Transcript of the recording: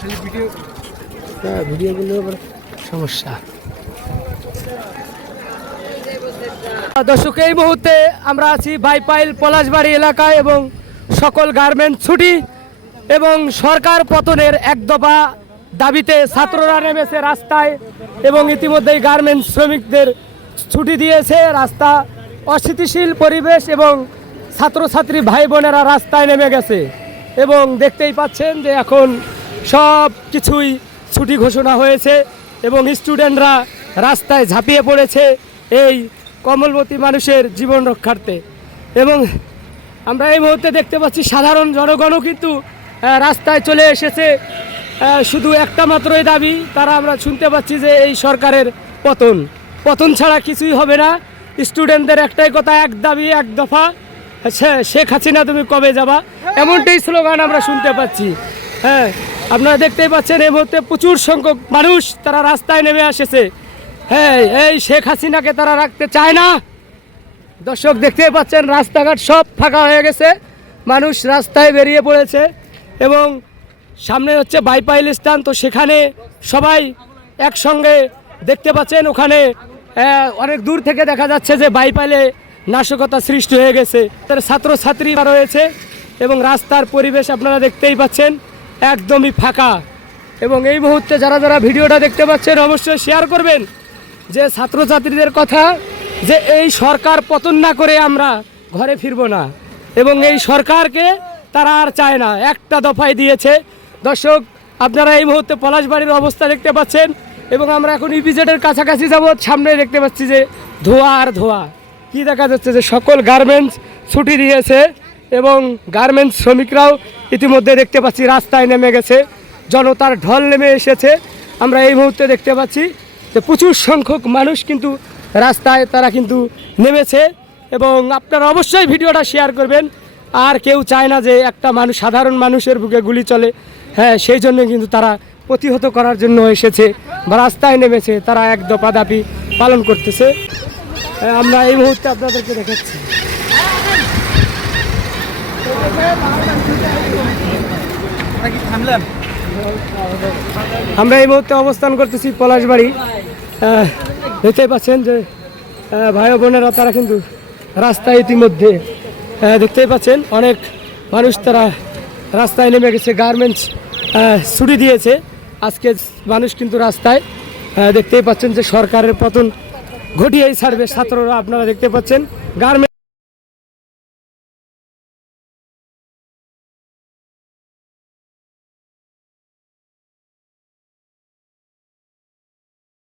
হ্যাঁ আবার সমস্যা। দর্শক এই মুহূর্তে আমরা আছি বাইপাইল পলাশবাড়ি এলাকায় এবং সকল গার্মেন্ট ছুটি এবং সরকার পতনের এক দফা দাবিতে ছাত্ররা নেমেছে রাস্তায় এবং ইতিমধ্যেই গার্মেন্টস শ্রমিকদের ছুটি দিয়েছে রাস্তা অস্থিতিশীল পরিবেশ এবং ছাত্রছাত্রী ভাই বোনেরা রাস্তায় নেমে গেছে। এবং দেখতেই পাচ্ছেন যে এখন সব কিছুই ছুটি ঘোষণা হয়েছে এবং স্টুডেন্টরা রাস্তায় ঝাঁপিয়ে পড়েছে এই কমলমতি মানুষের জীবন রক্ষার্থে। এবং আমরা এই মুহূর্তে দেখতে পাচ্ছি সাধারণ জনগণও কিন্তু রাস্তায় চলে এসেছে। শুধু একটা মাত্রই দাবি, তারা আমরা শুনতে পাচ্ছি যে এই সরকারের পতন। পতন ছাড়া কিছুই হবে না। স্টুডেন্টদের একটাই কথা, এক দাবি, এক দফা। শেখ হাসিনা, তুমি কবে যাবা? এমনটাই স্লোগান আমরা শুনতে পাচ্ছি। হ্যাঁ আপনারা দেখতেই পাচ্ছেন এই মুহূর্তে প্রচুর সংখ্যক মানুষ তারা রাস্তায় নেমে এসেছে হ্যাঁ এই শেখ হাসিনাকে তারা রাখতে চায় না। দর্শক, দেখতেই পাচ্ছেন রাস্তাঘাট সব ফাঁকা হয়ে গেছে। মানুষ রাস্তায় বেরিয়ে পড়েছে এবং সামনে হচ্ছে বাইপাইল স্থান, তো সেখানে সবাই একসঙ্গে দেখতে পাচ্ছেন ওখানে অনেক দূর থেকে দেখা যাচ্ছে যে বাইপাইলে নাশকতা সৃষ্টি হয়ে গেছে। তার ছাত্রছাত্রী রয়েছে এবং রাস্তার পরিবেশ আপনারা দেখতেই পাচ্ছেন। একদমই ফাঁকা। এবং এই মুহূর্তে যারা যারা ভিডিওটা দেখতে পাচ্ছেন, অবশ্যই শেয়ার করবেন যে ছাত্রছাত্রীদের কথা যে এই সরকার পতন না করে আমরা ঘরে ফিরবো না। এবং এই সরকারকে তারা আর চায় না। একটা দফায় দিয়েছে। দর্শক, আপনারা এই মুহূর্তে পলাশবাড়ির অবস্থা দেখতে পাচ্ছেন এবং আমরা এখন ইপিজেডের কাছাকাছি যাব। সামনে দেখতে পাচ্ছি যে ধোয়া আর ধোয়া। কি দেখা যাচ্ছে যে সকল গার্মেন্টস ছুটি দিয়েছে এবং গার্মেন্টস শ্রমিকরাও ইতিমধ্যে দেখতে পাচ্ছি রাস্তায় নেমে গেছে। জনতার ঢল নেমে এসেছে। আমরা এই মুহূর্তে দেখতে পাচ্ছি যে প্রচুর সংখ্যক মানুষ কিন্তু রাস্তায় তারা কিন্তু নেমেছে এবং আপনারা অবশ্যই ভিডিওটা শেয়ার করবেন। আর কেউ চায় না যে একটা মানুষ সাধারণ মানুষের বুকে গুলি চলে। হ্যাঁ সেই জন্য কিন্তু তারা প্রতিহত করার জন্য এসেছে বা রাস্তায় নেমেছে। তারা এক দফা দাবি পালন করতেছে। হ্যাঁ, আমরা এই মুহূর্তে আপনাদেরকে দেখাচ্ছি। আমরা এই মুহূর্তে অবস্থান করতেছি পলাশবাড়ি। দেখতেই পাচ্ছেন যে ভাই বোনেরা, তারা কিন্তু রাস্তায় ইতিমধ্যে দেখতেই পাচ্ছেন অনেক মানুষ তারা রাস্তায় নেমে গেছে গার্মেন্টস ছুটি দিয়েছে। আজকে মানুষ কিন্তু রাস্তায় দেখতেই পাচ্ছেন যে সরকারের পতন ঘটিয়েই ছাড়বে, ছাত্ররা আপনারা দেখতে পাচ্ছেন। গার্মেন্টস